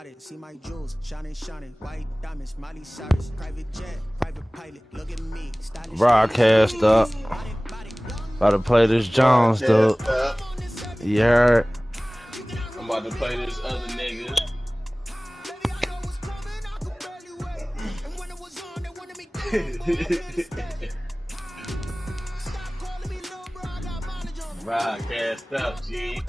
got it. See my jewels, shining, shining. White diamonds, Miley Cyrus. Private jet, private pilot. Look at me. Broadcast up. About to play this Jones, dude. You heard? I'm about to play this other nigga. Broadcast up, G.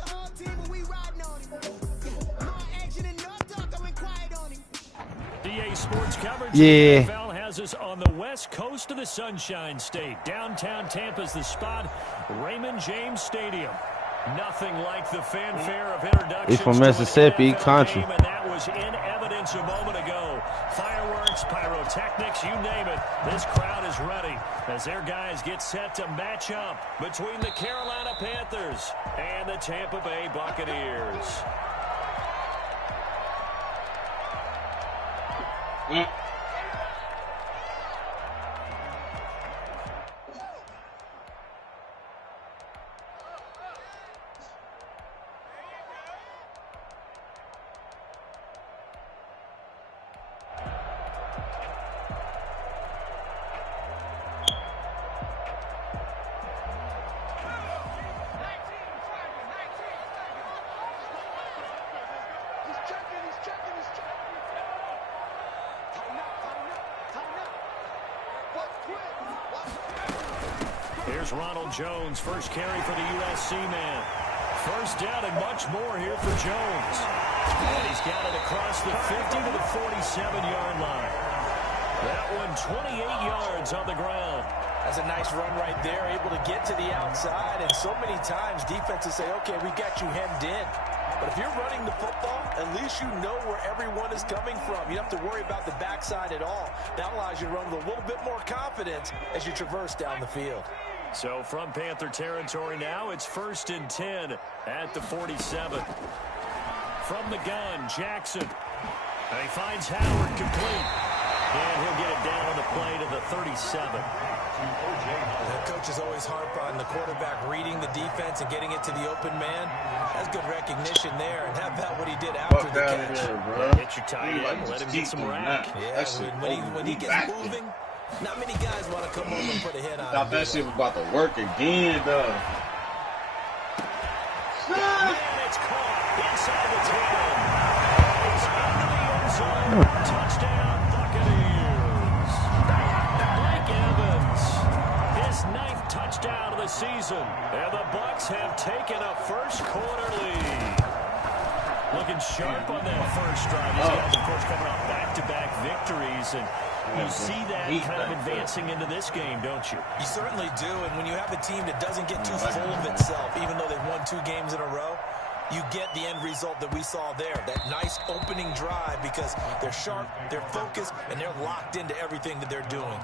DA Sports coverage. Yeah. The Rnfl has us on the west coast of the Sunshine State. Downtown Tampa's the spot. Raymond James Stadium. Nothing like the fanfare of introductions. He's from Mississippi, country. And that was in evidence a moment ago. Fireworks, pyrotechnics, you name it. This crowd is ready as their guys get set to match up between the Carolina Panthers and the Tampa Bay Buccaneers. Here's Ronald Jones, first carry for the USC man. First down and much more here for Jones. And he's got it across the 50 to the 47-yard line. That one 28 yards on the ground. That's a nice run right there, able to get to the outside. And so many times defenses say, okay, we got you hemmed in. But if you're running the football, at least you know where everyone is coming from. You don't have to worry about the backside at all. That allows you to run with a little bit more confidence as you traverse down the field. So from Panther territory now, it's 1st and 10 at the 47. From the gun, Jackson. And he finds Howard complete. And he'll get it down on the play to the 37. The coaches always harp on the quarterback reading the defense and getting it to the open man. That's good recognition there. And how about what he did after the catch? Hit your tight end, let him get some rack. Yeah, when he gets moving, not many guys want to come over and put a hit on him. Thought that shit was about to work again, though. Man, it's caught inside the 10. It's into the end zone. Touchdown, Buccaneers. Mike Evans, his 9th touchdown of the season. And the Bucs have taken a first-quarter lead. Looking sharp on that first drive. These guys, of course, coming off back-to-back victories. And you see that kind of advancing into this game, don't you? You certainly do, and when you have a team that doesn't get too full of itself, even though they've won 2 games in a row, you get the end result that we saw there, that nice opening drive, because they're sharp, they're focused, and they're locked into everything that they're doing.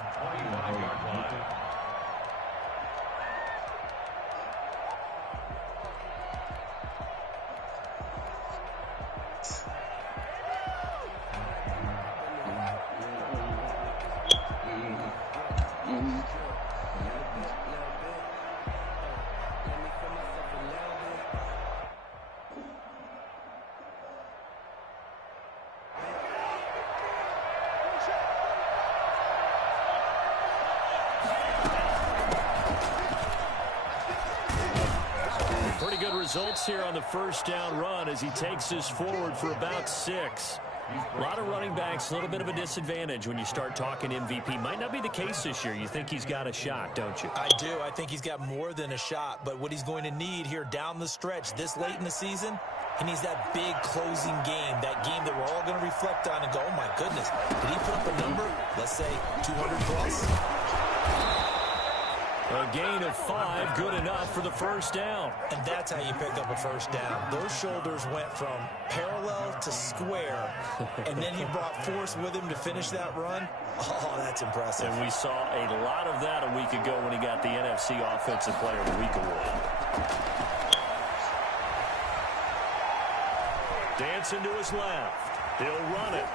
Pretty good results here on the first down run as he takes this forward for about 6. A lot of running backs, a little bit of a disadvantage when you start talking MVP. Might not be the case this year. You think he's got a shot, don't you? I do. I think he's got more than a shot. But what he's going to need here down the stretch this late in the season, he needs that big closing game, that game that we're all going to reflect on and go, oh, my goodness, did he put up a number, let's say 200 plus? A gain of 5, good enough for the first down. And that's how you pick up a first down. Those shoulders went from parallel to square, and then he brought force with him to finish that run. Oh, that's impressive. And we saw a lot of that a week ago when he got the NFC Offensive Player of the Week award. Dancing to his left. He'll run it.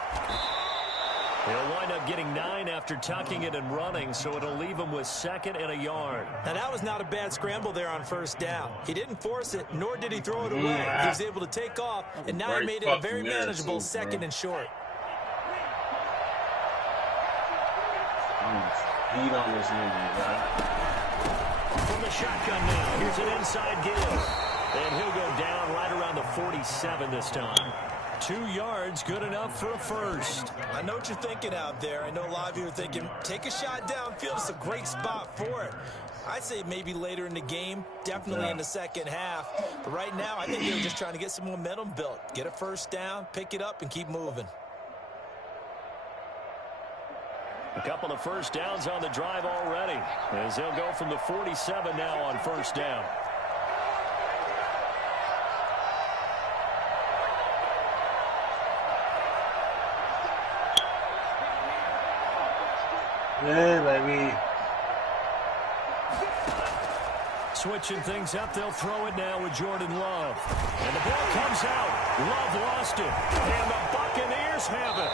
He'll wind up getting 9 after tucking it and running, so it'll leave him with 2nd and a yard. Now, that was not a bad scramble there on 1st down. He didn't force it, nor did he throw it away. He was able to take off, and now he made it a very manageable 2nd and short. Beat on this nigga, right? From the shotgun now, here's an inside give. And he'll go down right around the 47 this time. 2 yards, good enough for a first. I know what you're thinking out there. I know a lot of you are thinking, take a shot downfield. It's a great spot for it. I'd say maybe later in the game, definitely in the second half. But right now, I think they're just trying to get some momentum built. Get a first down, pick it up, and keep moving. A couple of first downs on the drive already, as they'll go from the 47 now on 1st down. Yeah, baby. Switching things up, they'll throw it now with Jordan Love. And the ball comes out. Love lost it. And the Buccaneers have it.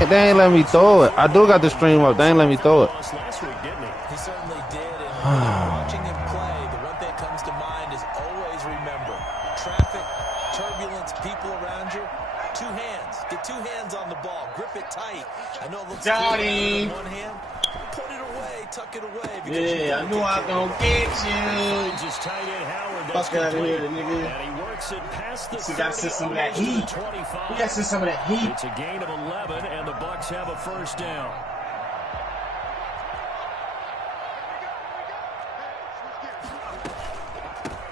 Hey, they ain't let me throw it. I do got the stream up. They ain't let me throw it. Last week, didn't he? He certainly did. And watching him play, the one thing that comes to mind is always remember, traffic, turbulence, people around you. 2 hands. Get 2 hands on the ball. Grip it tight. I know it looks good with one hand. Put it away. Tuck it away. Yeah, I knew I was going to get you. Just tight end Howard. Fuck out of here, nigga. And he works it past the 30. We got to see some of that heat. We got to see some of that heat. It's a gain of 11, and the Bucs have a first down.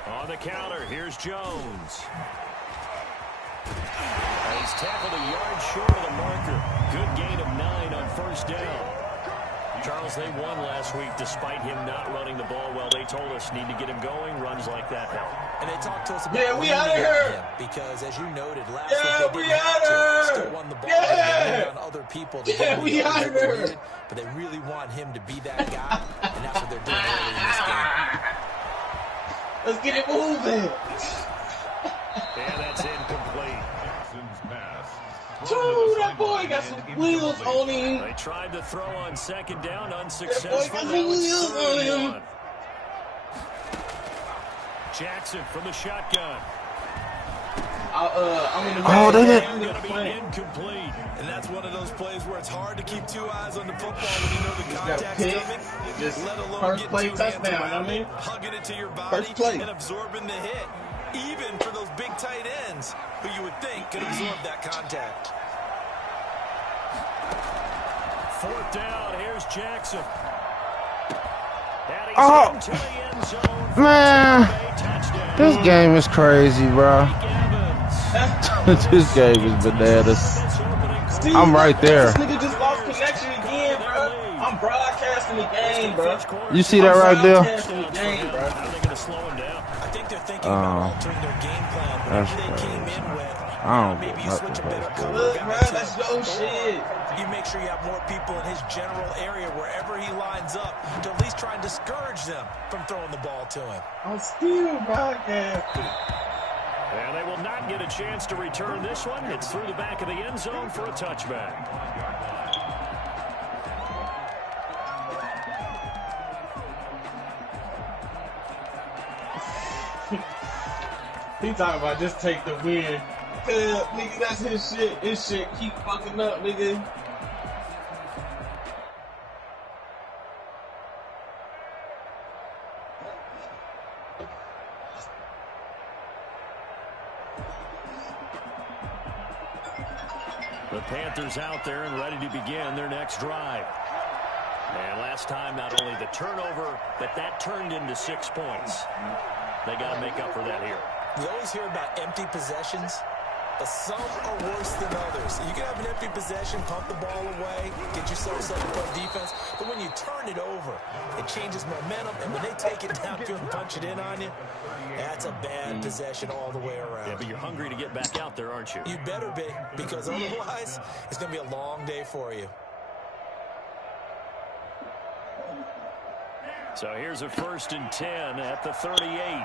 On the counter, here's Jones. He's tackled a yard short of the marker. Good gain of 9 on 1st down. Charles, they won last week despite him not running the ball well. They told us need to get him going. Runs like that help. And they talked to us about we out of here. Because, as you noted, last week they didn't have to. Still won the ball. They on other people. We out of here. But they really want him to be that guy, and that's what they're doing early in this game. Let's get it moving. And that's incomplete. Dude, that boy got some wheels on him. They tried to throw on 2nd down, unsuccessful. That boy got some wheels on him. Jackson from the shotgun. I'm in the they Going to be incomplete. And that's one of those plays where it's hard to keep 2 eyes on the football when you know the contact's coming. Just let alone first get play 2 touchdown, hands around I mean. hugging it to your body First play. and absorbing the hit. Even for those big tight ends who you would think could absorb that contact. 4th down, here's Jackson. And he's Oh. into the end zone. Man, Touchdown. this game is crazy, bro. Evans. This game is bananas. Steve, I'm right there. This nigga just lost connection again, bro. I'm broadcasting the game, bro. You see that right there? Broadcasting the game, bro. How are they going to slow him down? I think they're thinking about altering their game plan. That's Whatever they came crazy. in with, I don't maybe you know switch a what better that's cover Look, guy bro, to that's your shit. You make sure you have more people in his general area wherever he lines up to at least try and discourage them from throwing the ball to him. I'm still broadcasting. And they will not get a chance to return this one. It's through the back of the end zone for a touchback. He talking about just take the win. Nigga, that's his shit. His shit keep fucking up, nigga. The Panthers out there and ready to begin their next drive. And last time, not only the turnover, but that turned into 6 points. They got to make up for that here. We always hear about empty possessions, but some are worse than others. You can have an empty possession, pump the ball away, get yourself something for defense, but when you turn it over, it changes momentum, and when they take it downfield and punch it in on you, that's a bad possession all the way around. Yeah, but you're hungry to get back out there, aren't you? You better be, because otherwise, it's going to be a long day for you. So here's a 1st and 10 at the 38.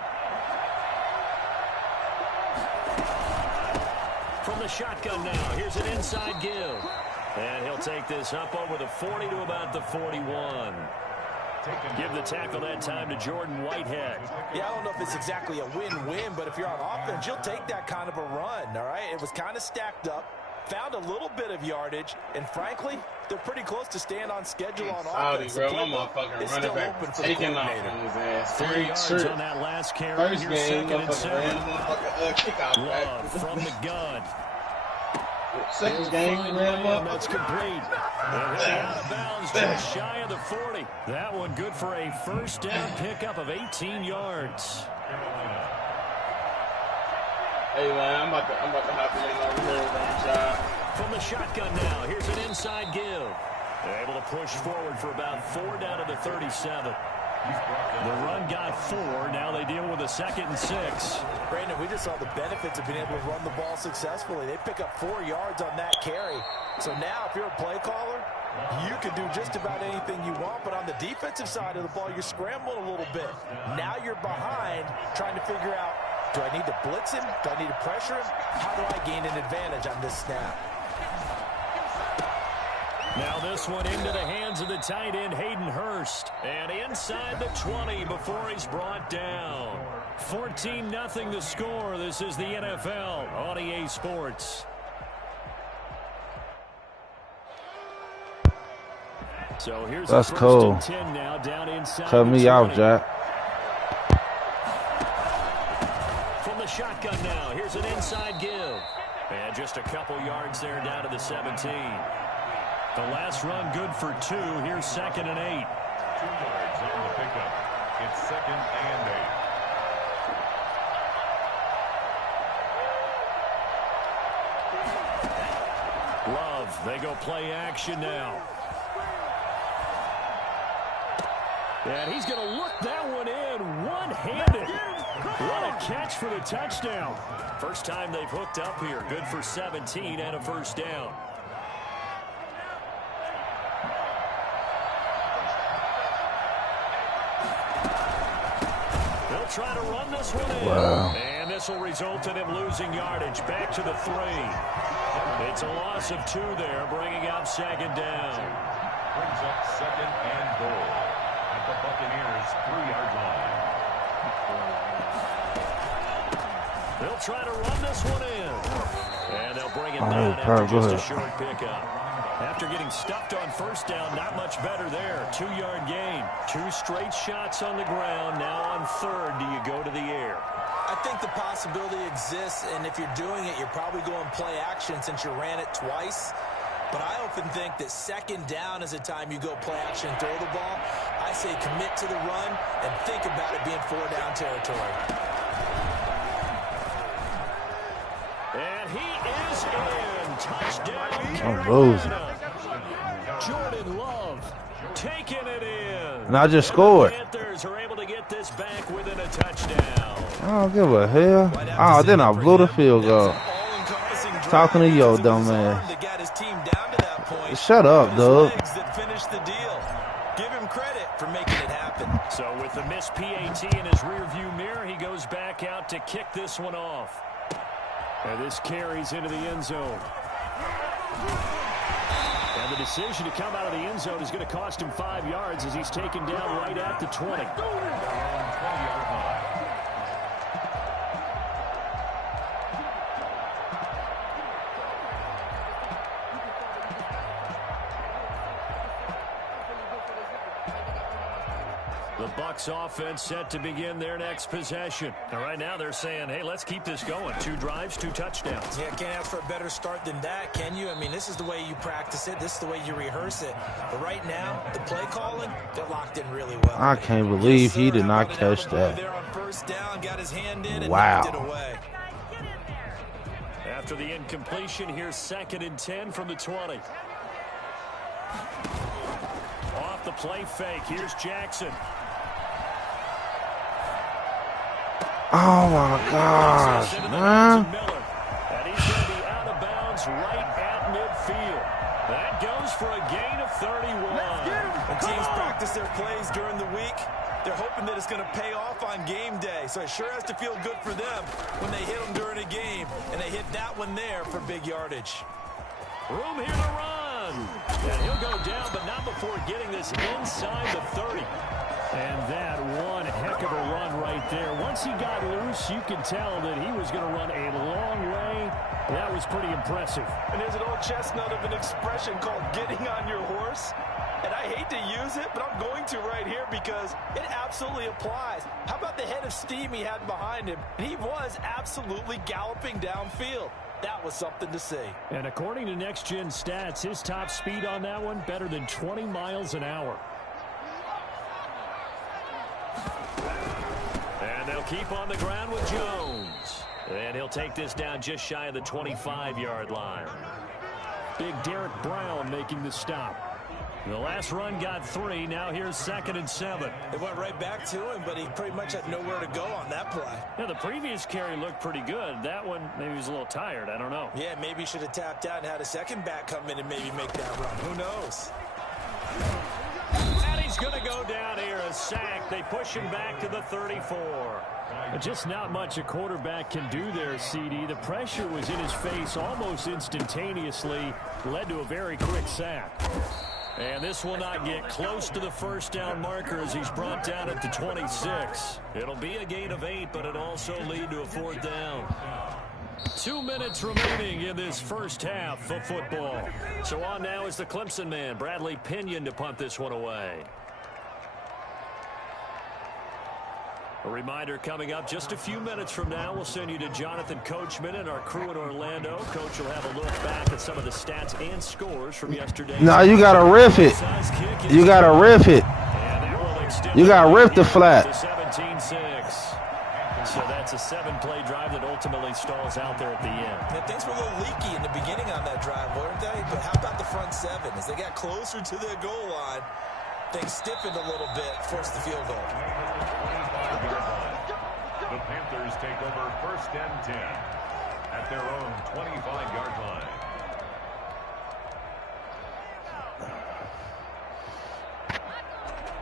From the shotgun now, here's an inside give. And he'll take this up over the 40 to about the 41. Give the tackle that time to Jordan Whitehead. Yeah, I don't know if it's exactly a win-win, but if you're on offense, you'll take that kind of a run, all right? It was kind of stacked up, found a little bit of yardage, and frankly, they're pretty close to staying on schedule on offense. Bro, my motherfucking running back taking off on his ass. 3 yards on that last carry. First game, motherfucking kickoff. Love from the gun. Second game, he ran him up. That's complete. Out of bounds, just shy of the 40. That one good for a first down pickup of 18 yards. Hey man, I'm about to hop in over here with that job. From the shotgun now, here's an inside give. They're able to push forward for about 4 down to the 37. The run got 4. Now they deal with a 2nd and 6. Brandon, we just saw the benefits of being able to run the ball successfully. They pick up 4 yards on that carry. So now if you're a play caller, you can do just about anything you want. But on the defensive side of the ball, you're scrambling a little bit. Now you're behind trying to figure out, do I need to blitz him? Do I need to pressure him? How do I gain an advantage on this snap? Now this one into the hands of the tight end, Hayden Hurst. And inside the 20 before he's brought down. 14-0 the score. This is the NFL on EA Sports. So here's that's cool. 10 now, down inside. Cut me off, Jack. From the shotgun now, here's an inside give. And just a couple yards there down to the 17. The last run good for 2. Here's 2nd and 8. 2 yards on the pickup. It's 2nd and 8. Love, they go play action now. And he's going to look that one in one-handed. What a catch for the touchdown. First time they've hooked up here. Good for 17 and a first down. Try to run this one in. Wow. And this will result in him losing yardage. Back to the 3. It's a loss of 2 there, bringing up 2nd down. Brings up 2nd and goal at the Buccaneers' 3-yard line. They'll try to run this one in. And they'll bring it down after just a short pickup. After getting stuffed on first down, not much better there. 2-yard gain. 2 straight shots on the ground. Now on 3rd, do you go to the air? I think the possibility exists, and if you're doing it, you're probably going play action since you ran it twice. But I often think that 2nd down is a time you go play action and throw the ball. I say commit to the run and think about it being 4-down territory. And he is in. Touchdown. I'm losing. Jordan Love taking it in. And I just scored. The Panthers are able to get this back within a touchdown. I don't give a hell. Oh, then I blew the field goal. Talking to yo, dumb ass. Shut up, dog. Give him credit for making it happen. So with the missed PAT in his rearview mirror, he goes back out to kick this one off. And this carries into the end zone. And the decision to come out of the end zone is going to cost him 5 yards as he's taken down right at the 20. 20-yard line. The Bucs offense set to begin their next possession. And right now they're saying, hey, let's keep this going. 2 drives, 2 touchdowns. Yeah, can't ask for a better start than that, can you? I mean, this is the way you practice it. This is the way you rehearse it. But right now, the play calling, they're locked in really well. I can't believe he did not catch that. There on first down, got his hand in and wow. knocked it away. After the incompletion, here's 2nd and 10 from the 20. Off the play fake, here's Jackson. Oh my gosh, man. And he's going to be out of bounds right at midfield. That goes for a gain of 31. When teams practice their plays during the week, they're hoping that it's going to pay off on game day. So it sure has to feel good for them when they hit them during a game. And they hit that one there for big yardage. Room here to run. run. And he'll go down, but not before getting this inside the 30. And that one heck of a run right there. Once he got loose, you could tell that he was going to run a long way. That was pretty impressive. And there's an old chestnut of an expression called getting on your horse. And I hate to use it, but I'm going to right here because it absolutely applies. How about the head of steam he had behind him? He was absolutely galloping downfield. That was something to see. And according to Next Gen Stats, his top speed on that one, better than 20 miles an hour. And they'll keep on the ground with Jones. And he'll take this down just shy of the 25-yard line. Big Derek Brown making the stop. The last run got 3. Now here's 2nd and 7. They went right back to him, but he pretty much had nowhere to go on that play. Yeah, the previous carry looked pretty good. That one, maybe he was a little tired. I don't know. Yeah, maybe he should have tapped out and had a second back come in and maybe make that run. Who knows? And he's going to go down here, a sack. They push him back to the 34. Just not much a quarterback can do there, CD. The pressure was in his face almost instantaneously. Led to a very quick sack. And this will not get close to the first down marker as he's brought down at the 26. It'll be a gain of 8, but it'll also lead to a 4th down. 2 minutes remaining in this first half of football. So on now is the Clemson man, Bradley Pinion, to punt this one away. A reminder coming up just a few minutes from now. We'll send you to Jonathan Coachman and our crew in Orlando. Coach will have a look back at some of the stats and scores from yesterday. No, you got to riff it. You got to riff it. You got to riff the flat. 17-6. So that's a 7-play drive that ultimately stalls out there at the end. Yeah, things were a little leaky in the beginning on that drive, weren't they? But how about the front 7? As they got closer to the goal line, things stiffened a little bit, forced the field goal. The Panthers take over 1st and 10 at their own 25-yard line.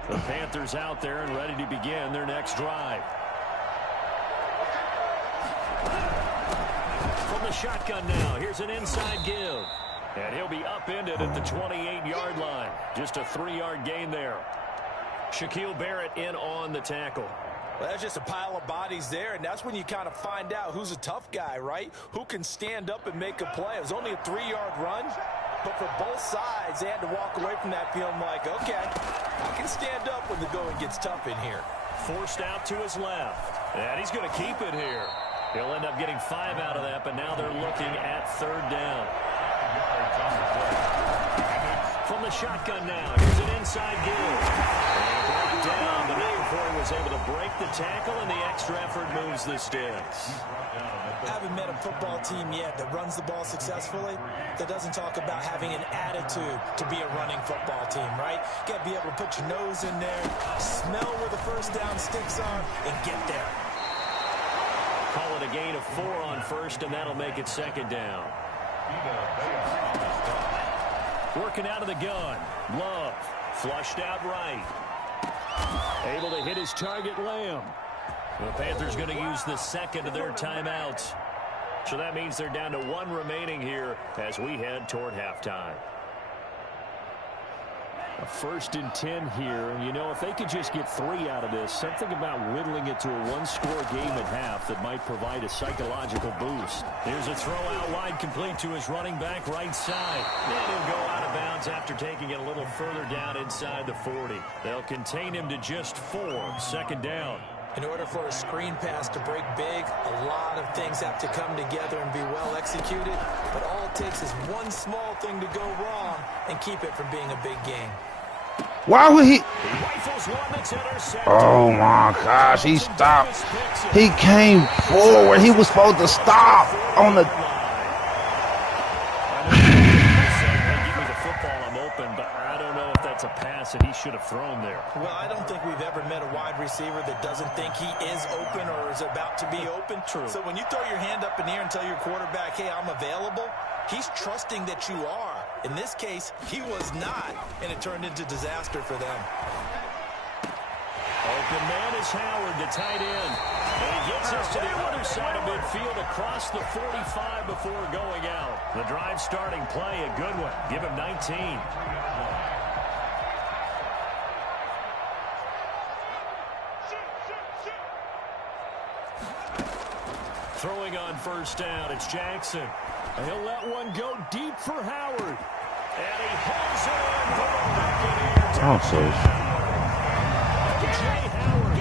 The Panthers out there and ready to begin their next drive. From the shotgun now, here's an inside give. And he'll be upended at the 28-yard line. Just a 3-yard gain there. Shaquille Barrett in on the tackle. Well, that's just a pile of bodies there, and that's when you kind of find out who's a tough guy, right? Who can stand up and make a play. It was only a 3-yard run, but for both sides, they had to walk away from that feeling like, okay, I can stand up when the going gets tough in here. Forced out to his left, and he's going to keep it here. He'll end up getting 5 out of that, but now they're looking at 3rd down. From the shotgun now, here's an inside give. Down, but now before he was able to break the tackle, and the extra effort moves the sticks. I haven't met a football team yet that runs the ball successfully that doesn't talk about having an attitude to be a running football team, right? You got to be able to put your nose in there, smell where the first down sticks are, and get there. Call it a gain of 4 on 1st, and that'll make it 2nd down. Working out of the gun. Love. Flushed out right. Able to hit his target, Lamb. The Panthers going to use the 2nd of their timeouts. So that means they're down to 1 remaining here as we head toward halftime. A 1st and 10 here, and you know, if they could just get 3 out of this, something about whittling it to a 1-score game at half that might provide a psychological boost. Here's a throw out wide, complete to his running back right side. And he'll go out of bounds after taking it a little further down inside the 40. They'll contain him to just 4, 2nd down. In order for a screen pass to break big, a lot of things have to come together and be well executed. But all it takes is one small thing to go wrong and keep it from being a big game. Why would he? Oh my gosh, he stopped. He came forward. He was supposed to stop on the. A pass that he should have thrown there. Well, I don't think we've ever met a wide receiver that doesn't think he is open or is about to be open. True. So when you throw your hand up in the air and tell your quarterback, hey, I'm available, he's trusting that you are. In this case, he was not, and it turned into disaster for them. The man is Howard, the tight end. And he gets us to the other side of midfield across the 45 before going out. The drive starting play, a good one. Give him 19. Throwing on first down, it's Jackson. He'll let one go deep for Howard. And he holds it in for the Buccaneers. Jay Howard,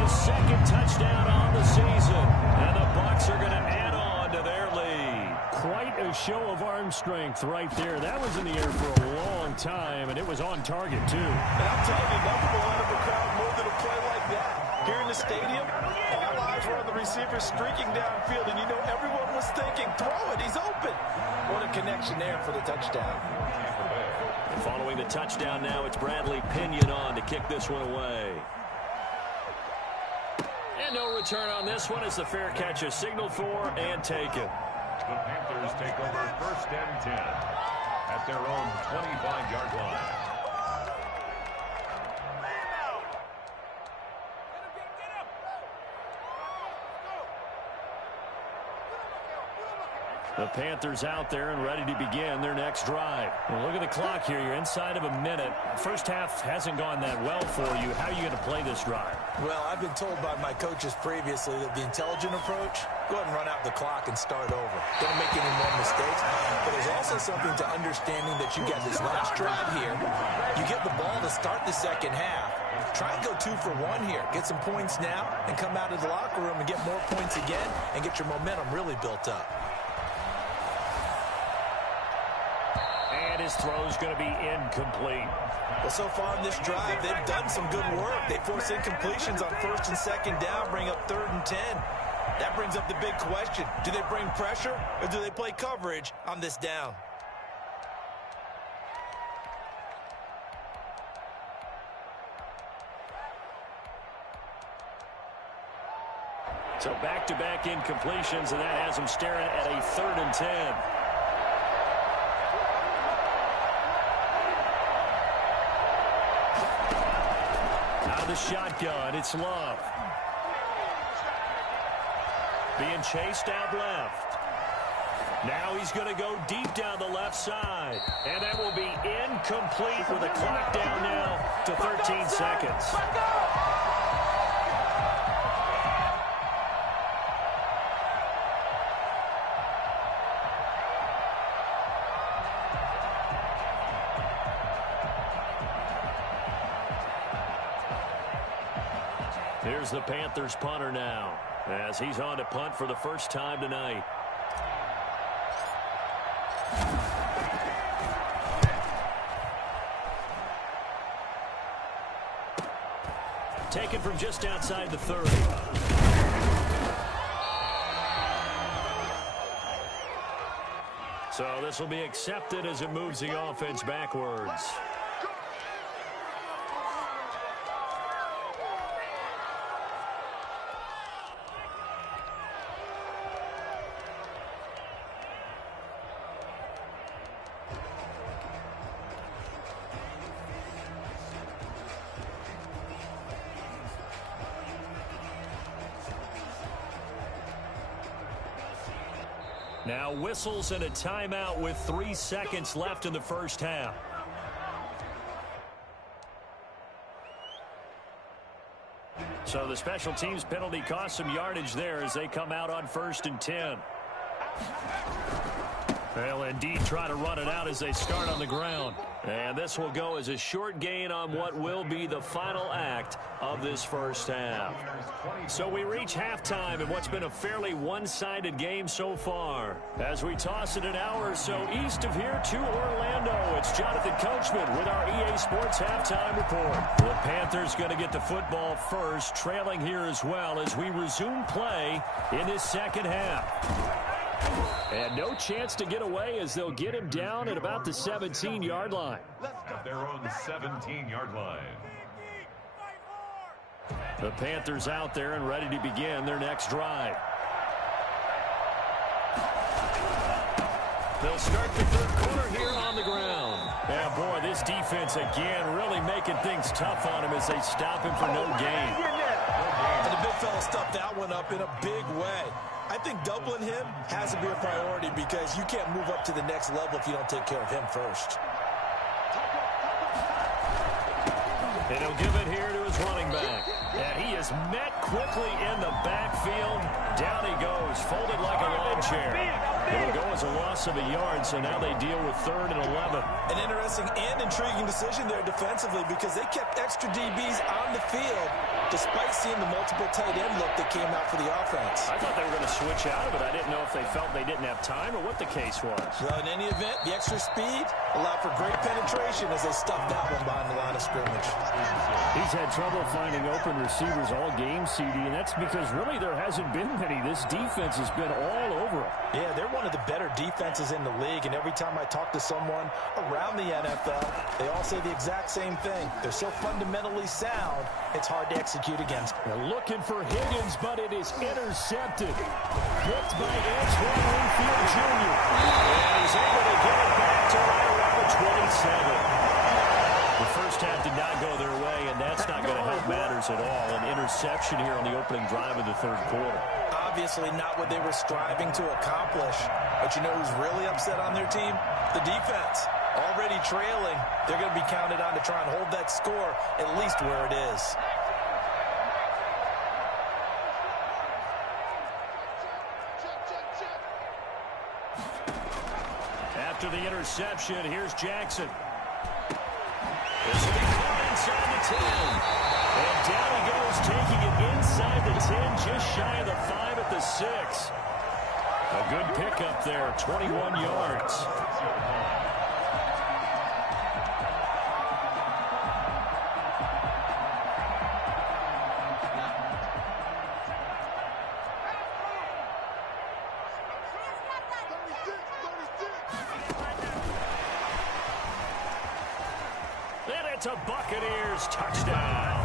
his second touchdown on the season. And the Bucs are going to add on to their lead. Quite a show of arm strength right there. That was in the air for a long time, and it was on target, too. And I'm telling you, nothing will out of a crowd more than a play like that. Here in the stadium, all eyes were on the receiver streaking downfield, and you know everyone was thinking, throw it, he's open. What a connection there for the touchdown. And following the touchdown now, it's Bradley Pinion on to kick this one away. And no return on this one as the fair catch is signaled for and taken. The Panthers take over 1st and 10 at their own 25-yard line. The Panthers out there and ready to begin their next drive. Well, look at the clock here. You're inside of a minute. First half hasn't gone that well for you. How are you going to play this drive? Well, I've been told by my coaches previously that the intelligent approach, go ahead and run out the clock and start over. Don't make any more mistakes. But there's also something to understanding that you got this last drive here. You get the ball to start the second half. Try and go 2 for 1 here. Get some points now and come out of the locker room and get more points again and get your momentum really built up. His throw is going to be incomplete. Well, so far in this drive, they've done some good work. They force incompletions on 1st and 2nd down, bring up 3rd and 10. That brings up the big question. Do they bring pressure or do they play coverage on this down? So back-to-back incompletions, and that has them staring at a 3rd and 10. The shotgun, it's Love. Being chased out left. Now he's going to go deep down the left side. And that will be incomplete with a clock down now to 13 seconds. Here's the Panthers punter now, as he's on to punt for the first time tonight. Taken from just outside the 30. So this will be accepted as it moves the offense backwards. Now whistles and a timeout with 3 seconds left in the first half. So the special teams penalty cost some yardage there as they come out on 1st and 10. They'll indeed try to run it out as they start on the ground. And this will go as a short gain on what will be the final act of this first half. So we reach halftime in what's been a fairly one-sided game so far. As we toss it an hour or so east of here to Orlando, it's Jonathan Coachman with our EA Sports Halftime Report. The Panthers going to get the football first, trailing here as well as we resume play in this second half. And no chance to get away as they'll get him down at about the 17-yard line. At their own 17-yard line. The Panthers out there and ready to begin their next drive. They'll start the third quarter here on the ground. And boy, this defense again really making things tough on him as they stop him for no gain. And the big fella stuffed that one up in a big way. I think doubling him has to be a priority because you can't move up to the next level if you don't take care of him first. And he'll give it here to his running back. And he is met quickly in the backfield. Down he goes, folded like a lawn chair. It'll go as a loss of a yard, so now they deal with 3rd and 11. An interesting and intriguing decision there defensively because they kept extra DBs on the field despite seeing the multiple tight end look that came out for the offense. I thought they were going to switch out of it. I didn't know if they felt they didn't have time or what the case was. Well, in any event, the extra speed allowed for great penetration as they stuffed that one behind the line of scrimmage. He's had trouble finding open receivers all game, CD, and that's because really there hasn't been many. This defense has been all over him. Yeah, they're one of the better defenses in the league, and every time I talk to someone around the NFL, they all say the exact same thing. They're so fundamentally sound, it's hard to execute against. They're looking for Higgins, but it is intercepted. Picked by Antoine Rnfl Jr. And he's able to get it back to right around the 27. The first half did not go their way, and that's not going to help matters at all. An interception here on the opening drive of the 3rd quarter. Obviously not what they were striving to accomplish. But you know who's really upset on their team? The defense. Already trailing, they're going to be counted on to try and hold that score at least where it is. After the interception, here's Jackson. This will be caught inside the 10. And down he goes, taking it inside the 10, just shy of the 5 at the 6. A good pickup there, 21 yards. It's a Buccaneers touchdown.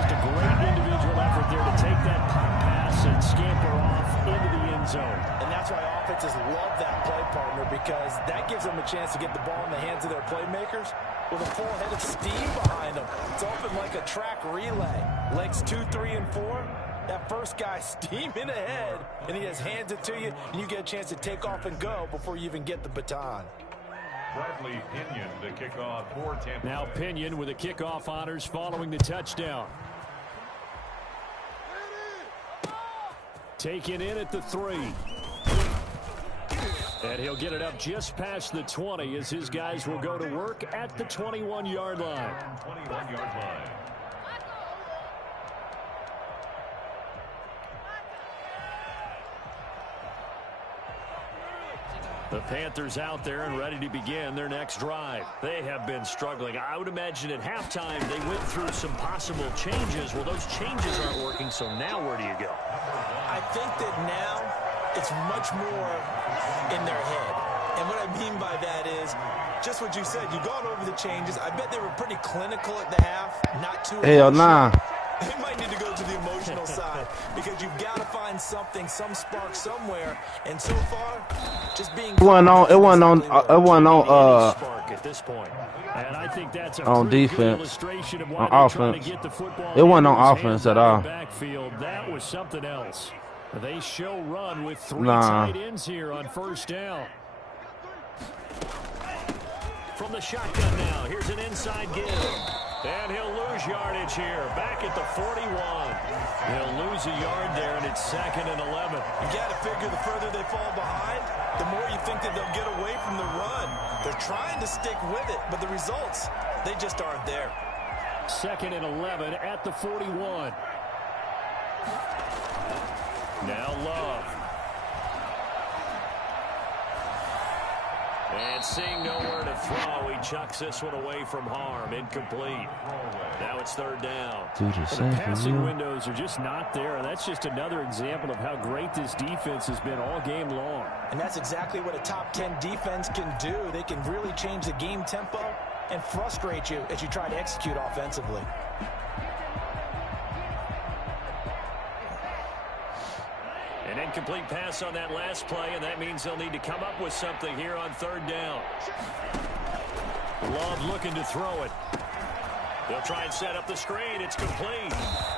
Just a great individual effort there to take that pop pass and scamper off into the end zone. And that's why offenses love that play partner because that gives them a chance to get the ball in the hands of their playmakers with a full head of steam behind them. It's open like a track relay. Legs 2, 3, and 4. That first guy steaming ahead, and he just hands it to you, and you get a chance to take off and go before you even get the baton. Bradley Pinion, the kickoff for Tampa. Now Pinion with the kickoff honors following the touchdown. Taken in at the 3. And he'll get it up just past the 20 as his guys will go to work at the 21-yard line. 21-yard line. The Panthers out there and ready to begin their next drive. They have been struggling. I would imagine at halftime they went through some possible changes. Well, those changes aren't working, so now where do you go? I think that now it's much more in their head. And what I mean by that is just what you said. You've gone over the changes. I bet they were pretty clinical at the half, not too Hell nah. They might need to go to the emotional side because you've got to find something, some spark somewhere. And so far, just being It wasn't on spark at this point. And I think that's a on defense, illustration of on offense. It wasn't on offense at all. Backfield, that was something else. They show run with 3 Nah. tight ends here on first down. From the shotgun now, here's an inside give. And he'll lose yardage here, back at the 41. He'll lose a yard there, and it's 2nd and 11. You got to figure the further they fall behind, the more you think that they'll get away from the run. They're trying to stick with it, but the results, they just aren't there. 2nd and 11 at the 41. Now Love. And seeing nowhere to throw, he chucks this one away from harm. Incomplete. Now it's 3rd down. Dude, the same The for passing you. windows are just not there. That's just another example of how great this defense has been all game long. And that's exactly what a top 10 defense can do. They can really change the game tempo and frustrate you as you try to execute offensively. An Incomplete pass on that last play, and that means they'll need to come up with something here on third down. Love looking to throw it. They'll try and set up the screen. It's complete.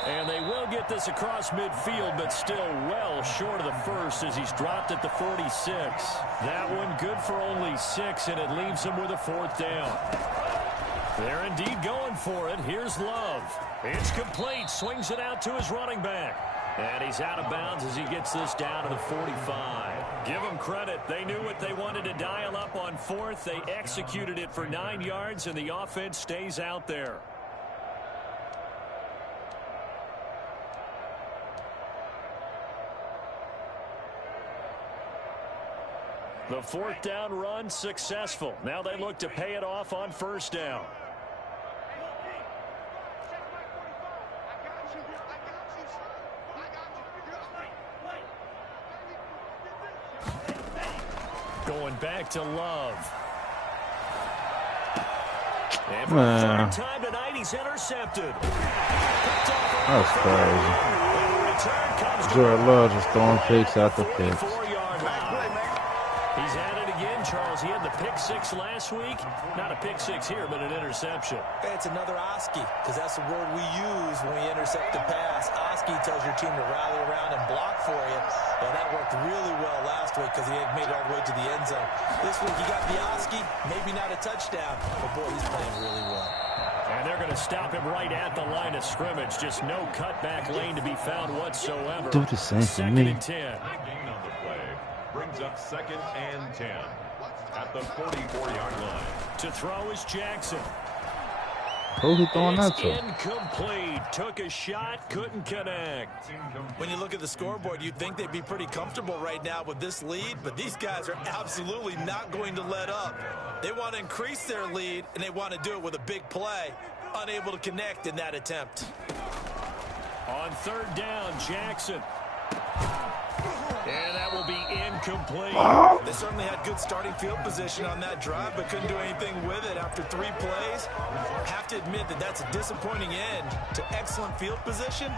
And they will get this across midfield, but still well short of the first as he's dropped at the 46. That one good for only 6, and it leaves him with a 4th down. They're indeed going for it. Here's Love. It's complete. Swings it out to his running back. And he's out of bounds as he gets this down to the 45. Give them credit. They knew what they wanted to dial up on 4th. They executed it for 9 yards, and the offense stays out there. The 4th down run successful. Now they look to pay it off on 1st down. Going back to Love. And for the 3rd time tonight, he's intercepted. That's crazy. Jordan Love just throwing picks after picks. He's at it again, Charles. He had the pick 6 last week. Not a pick 6 here, but an interception. It's another Oski, because that's the word we use when we intercept a pass. Oski tells your team to rally around and block for you. Well, that worked really well last week because he had made it all the way to the end zone. This week he got the Oski, maybe not a touchdown, but boy, he's playing really well. And they're going to stop him right at the line of scrimmage. Just no cutback lane to be found whatsoever. Do the same for me. 2nd and 10. Brings up 2nd and 10 at the 44-yard line. To throw is Jackson. Who's he throwing that to? Incomplete. Took a shot, couldn't connect. When you look at the scoreboard, you'd think they'd be pretty comfortable right now with this lead, but these guys are absolutely not going to let up. They want to increase their lead, and they want to do it with a big play. Unable to connect in that attempt. On 3rd down, Jackson. And that will be incomplete. They certainly had good starting field position on that drive, but couldn't do anything with it after 3 plays. Have to admit that that's a disappointing end to excellent field position.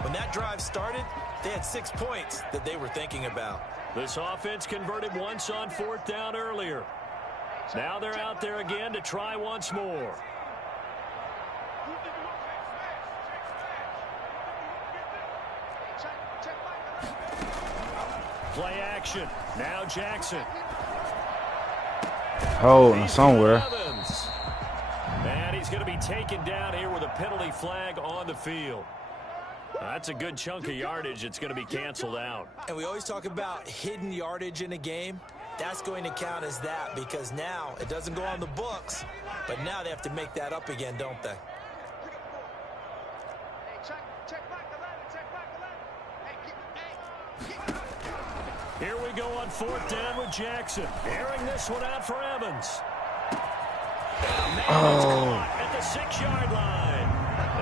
When that drive started, they had 6 points that they were thinking about. This offense converted once on 4th down earlier. Now they're out there again to try once more. Play action. Now Jackson. Holding somewhere. And he's going to be taken down here with a penalty flag on the field. That's a good chunk of yardage. It's going to be canceled out. And we always talk about hidden yardage in a game. That's going to count as that because now it doesn't go on the books, but now they have to make that up again, don't they? Here we go on 4th down with Jackson. Airing this one out for Evans. Caught at the 6-yard line.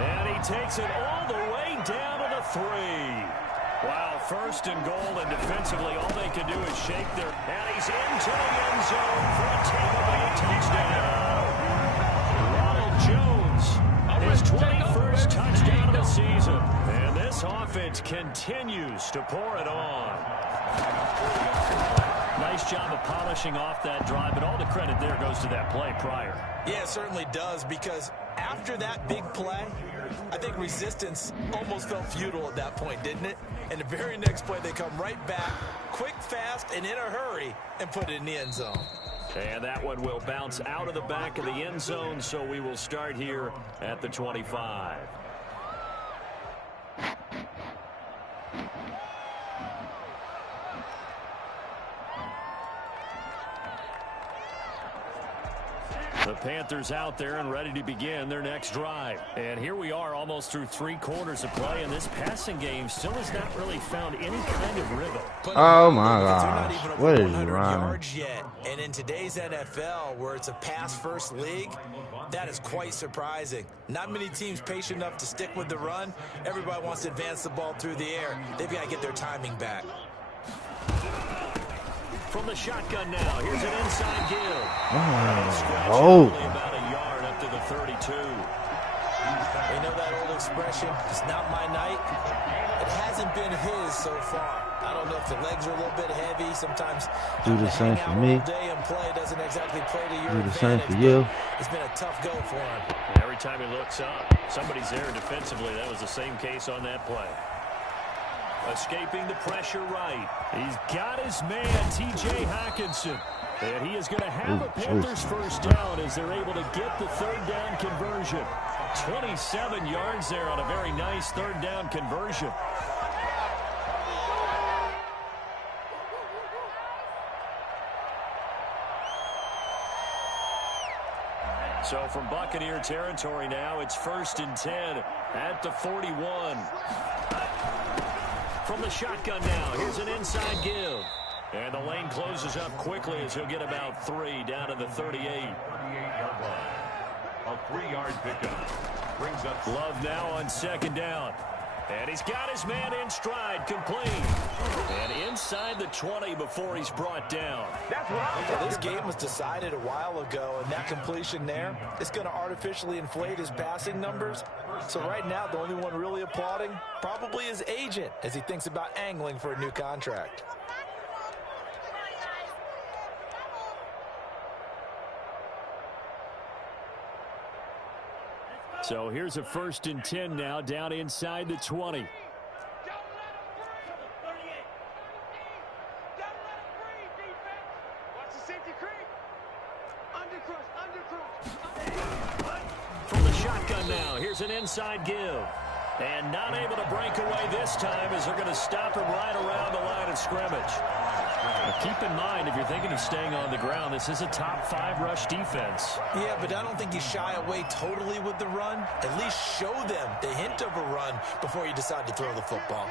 And he takes it all the way down to the 3. Wow, 1st and goal, and defensively all they can do is shake their... And he's into the end zone for a Tampa Bay touchdown. Ronald Jones, his 21st touchdown of the season. And this offense continues to pour it on. Nice job of polishing off that drive, but all the credit there goes to that play prior. Yeah, it certainly does, because after that big play, I think resistance almost felt futile at that point, didn't it? And the very next play, they come right back, quick, fast, and in a hurry, and put it in the end zone. And that one will bounce out of the back of the end zone, so we will start here at the 25. The Panthers out there and ready to begin their next drive. And here we are almost through 3 quarters of play, and this passing game still has not really found any kind of rhythm. Oh, my gosh. What is he running? Yet. And in today's NFL, where it's a pass-first league, that is quite surprising. Not many teams patient enough to stick with the run. Everybody wants to advance the ball through the air. They've got to get their timing back. From the shotgun now, here's an inside give. Oh. About a yard up to the 32. They know that old expression, it's not my night. It hasn't been his so far. I don't know if the legs are a little bit heavy. Sometimes Do the same for me. all day and play doesn't exactly play to your Do the same advantage, for you. It's been a tough go for him. Every time he looks up, somebody's there defensively. That was the same case on that play. Escaping the pressure right. He's got his man, T.J. Hockenson. And he is going to have a Panthers first down as they're able to get the third down conversion. 27 yards there on a very nice third down conversion. So from Buccaneer territory now, it's 1st and 10 at the 41. From the shotgun now, here's an inside give. And the lane closes up quickly as he'll get about 3 down to the 38. 38-yard line. A 3-yard pickup. Brings up Love now on 2nd down. And he's got his man in stride, complete. And inside the 20 before he's brought down. Well, this game was decided a while ago, and that completion there is going to artificially inflate his passing numbers. So right now, the only one really applauding probably his agent as he thinks about angling for a new contract. So here's a 1st and 10 now down inside the 20. From the shotgun now, here's an inside give. And not able to break away this time as they're going to stop him right around the line of scrimmage. Now keep in mind, if you're thinking of staying on the ground, this is a top 5 rush defense. Yeah, but I don't think you shy away totally with the run. At least show them the hint of a run before you decide to throw the football.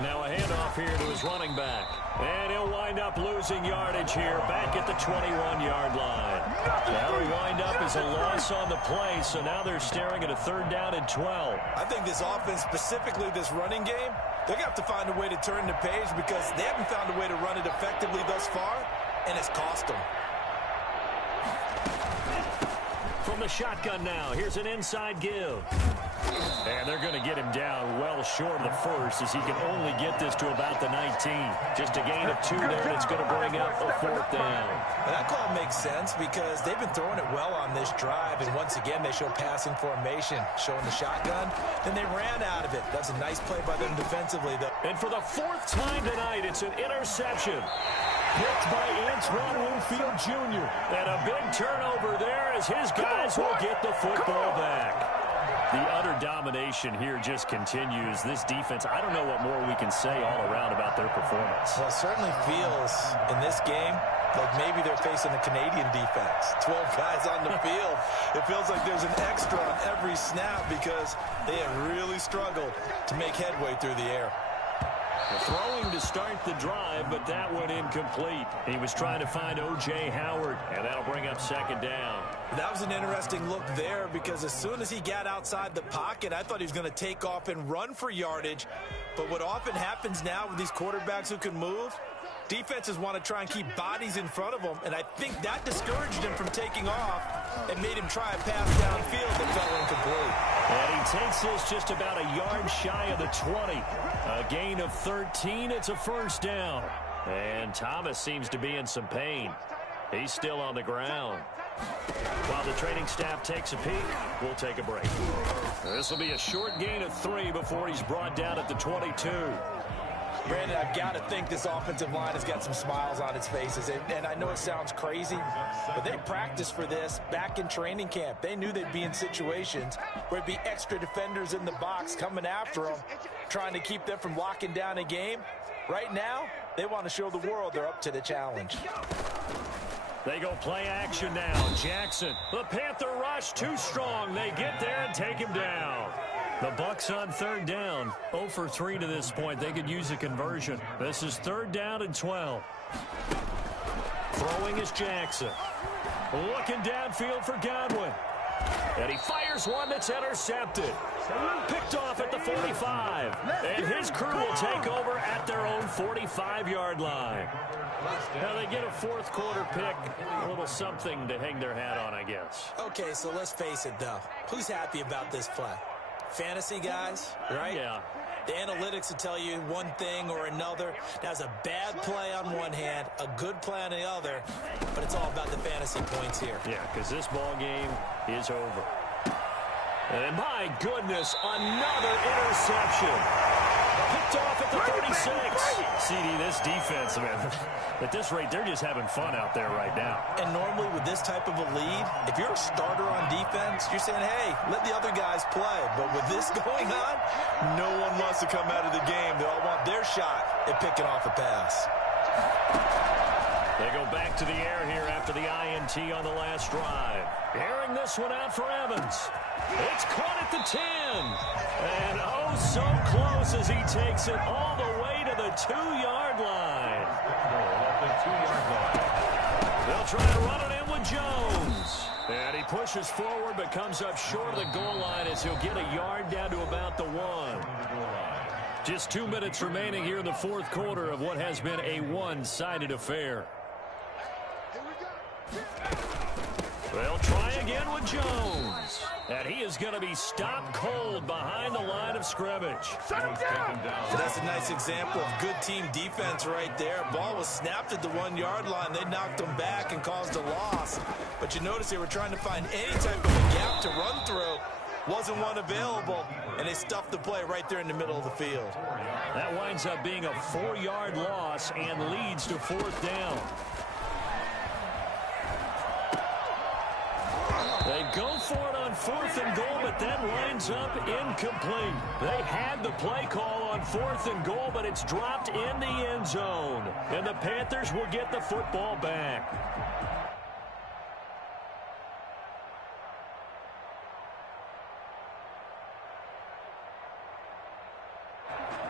Now a handoff here to his running back. And he'll wind up losing yardage here back at the 21-yard line. That'll wind up as a loss on the play, so now they're staring at a 3rd down and 12. I think this offense, specifically this running game, they're going to have to find a way to turn the page because they haven't found a way to run it effectively thus far, and it's cost them. From the shotgun now, here's an inside give. And they're going to get him down well short of the first as he can only get this to about the 19. Just a gain of 2 there, and it's going to bring up a 4th down. And that call makes sense because they've been throwing it well on this drive, and once again they show passing formation, showing the shotgun. Then they ran out of it. That's a nice play by them defensively, though. And for the 4th time tonight, it's an interception. Picked by Antoine Winfield Jr. And a big turnover there as his guys will get the football back. The utter domination here just continues. This defense, I don't know what more we can say all around about their performance. Well, it certainly feels in this game like maybe they're facing a Canadian defense. 12 guys on the field. It feels like there's an extra on every snap because they have really struggled to make headway through the air. Throwing to start the drive, but that one incomplete. He was trying to find O.J. Howard, and that'll bring up 2nd down. That was an interesting look there because as soon as he got outside the pocket, I thought he was going to take off and run for yardage. But what often happens now with these quarterbacks who can move, defenses want to try and keep bodies in front of them, and I think that discouraged him from taking off and made him try a pass downfield that fell incomplete. And he takes this just about a yard shy of the 20. A gain of 13. It's a 1st down. And Thomas seems to be in some pain. He's still on the ground. While the training staff takes a peek, we'll take a break. This will be a short gain of 3 before he's brought down at the 22. Brandon, I've got to think this offensive line has got some smiles on its faces. And I know it sounds crazy, but they practiced for this back in training camp. They knew they'd be in situations where it'd be extra defenders in the box coming after them, trying to keep them from locking down a game. Right now, they want to show the world they're up to the challenge. They go play action now. Jackson, the Panther rush too strong. They get there and take him down. The Bucs on 3rd down. 0 for 3 to this point. They could use a conversion. This is 3rd down and 12. Throwing is Jackson. Looking downfield for Godwin. And he fires one that's intercepted. Picked off at the 45. And his crew will take over at their own 45-yard line. Now they get a 4th quarter pick. A little something to hang their hat on, I guess. Okay, so let's face it, though. Who's happy about this play? Fantasy guys, right? Yeah. The analytics will tell you one thing or another. That's a bad play on one hand, a good play on the other, but it's all about the fantasy points here. Yeah, because this ball game is over. And my goodness, another interception. Picked off at the 36. CD, this defense, man, at this rate, they're just having fun out there right now. And normally with this type of a lead, if you're a starter on defense, you're saying, hey, let the other guys play. But with this going on, no one wants to come out of the game. They all want their shot at picking off a pass. They go back to the air here after the INT on the last drive. Airing this one out for Evans. It's caught at the 10. And oh, so close as he takes it all the way to the 2-yard line. They'll try to run it in with Jones. And he pushes forward but comes up short of the goal line as he'll get a yard down to about the 1. Just 2 minutes remaining here in the fourth quarter of what has been a one-sided affair. They'll try again with Jones. And he is going to be stopped cold behind the line of scrimmage. That's a nice example of good team defense right there. Ball was snapped at the 1-yard line. They knocked him back and caused a loss. But you notice they were trying to find any type of a gap to run through. Wasn't one available, and they stuffed the play right there in the middle of the field. That winds up being a 4-yard loss and leads to 4th down. They go for it on 4th and goal, but that winds up incomplete. They had the play call on 4th and goal, but it's dropped in the end zone. And the Panthers will get the football back.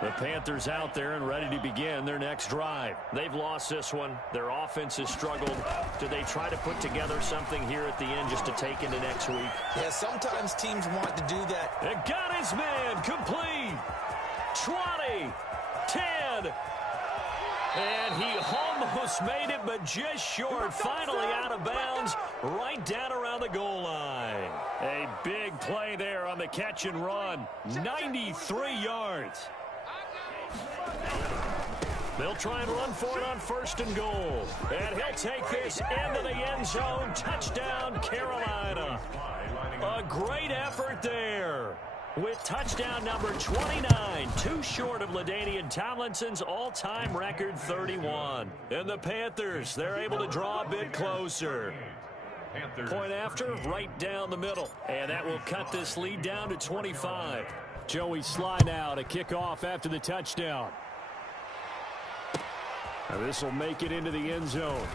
The Panthers out there and ready to begin their next drive. They've lost this one. Their offense has struggled. Do they try to put together something here at the end just to take into next week? Yeah, sometimes teams want to do that. It got his man complete. 20, 10. And he almost made it, but just short. Finally out of bounds, right down around the goal line. A big play there on the catch and run. 93 yards. They'll try and run for it on 1st and goal. And he'll take this into the end zone. Touchdown, Carolina. A great effort there. With touchdown number 29, too short of LaDainian Tomlinson's all-time record 31. And the Panthers, they're able to draw a bit closer. Point after, right down the middle. And that will cut this lead down to 25. Joey Sly now to kick off after the touchdown. Now this will make it into the end zone.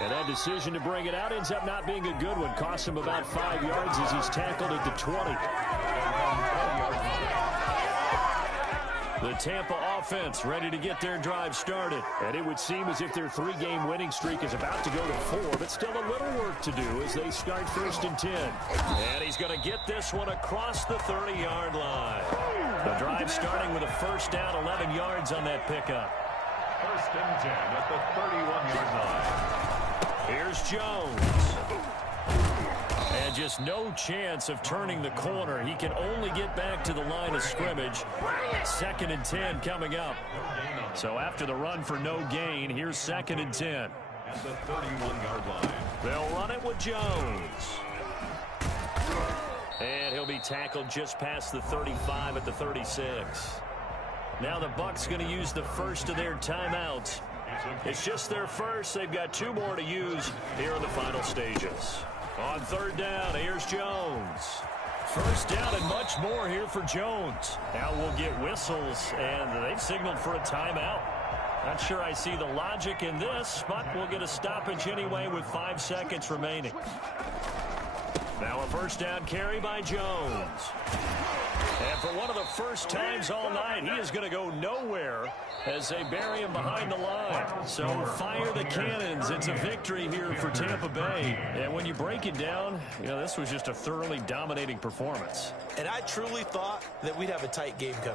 And that decision to bring it out ends up not being a good one. Costs him about 5 yards as he's tackled at the 20. The Tampa offense ready to get their drive started. And it would seem as if their 3-game winning streak is about to go to 4, but still a little work to do as they start 1st and 10. And he's going to get this one across the 30-yard line. The drive starting with a 1st down, 11 yards on that pickup. 1st and 10 at the 31-yard line. Here's Jones. And just no chance of turning the corner. He can only get back to the line of scrimmage. 2nd and 10 coming up. So after the run for no gain, here's 2nd and 10. At the 31-yard line. They'll run it with Jones. And he'll be tackled just past the 35 at the 36. Now the Bucs going to use the first of their timeouts. It's just their first. They've got 2 more to use here in the final stages. On 3rd down, here's Jones. 1st down and much more here for Jones. Now we'll get whistles, and they've signaled for a timeout. Not sure I see the logic in this, but we'll get a stoppage anyway with 5 seconds remaining. Now a 1st down carry by Jones. And for one of the first times all night, he is going to go nowhere as they bury him behind the line. So fire the cannons. It's a victory here for Tampa Bay. And when you break it down, you know, this was just a thoroughly dominating performance. And I truly thought that we'd have a tight game coming.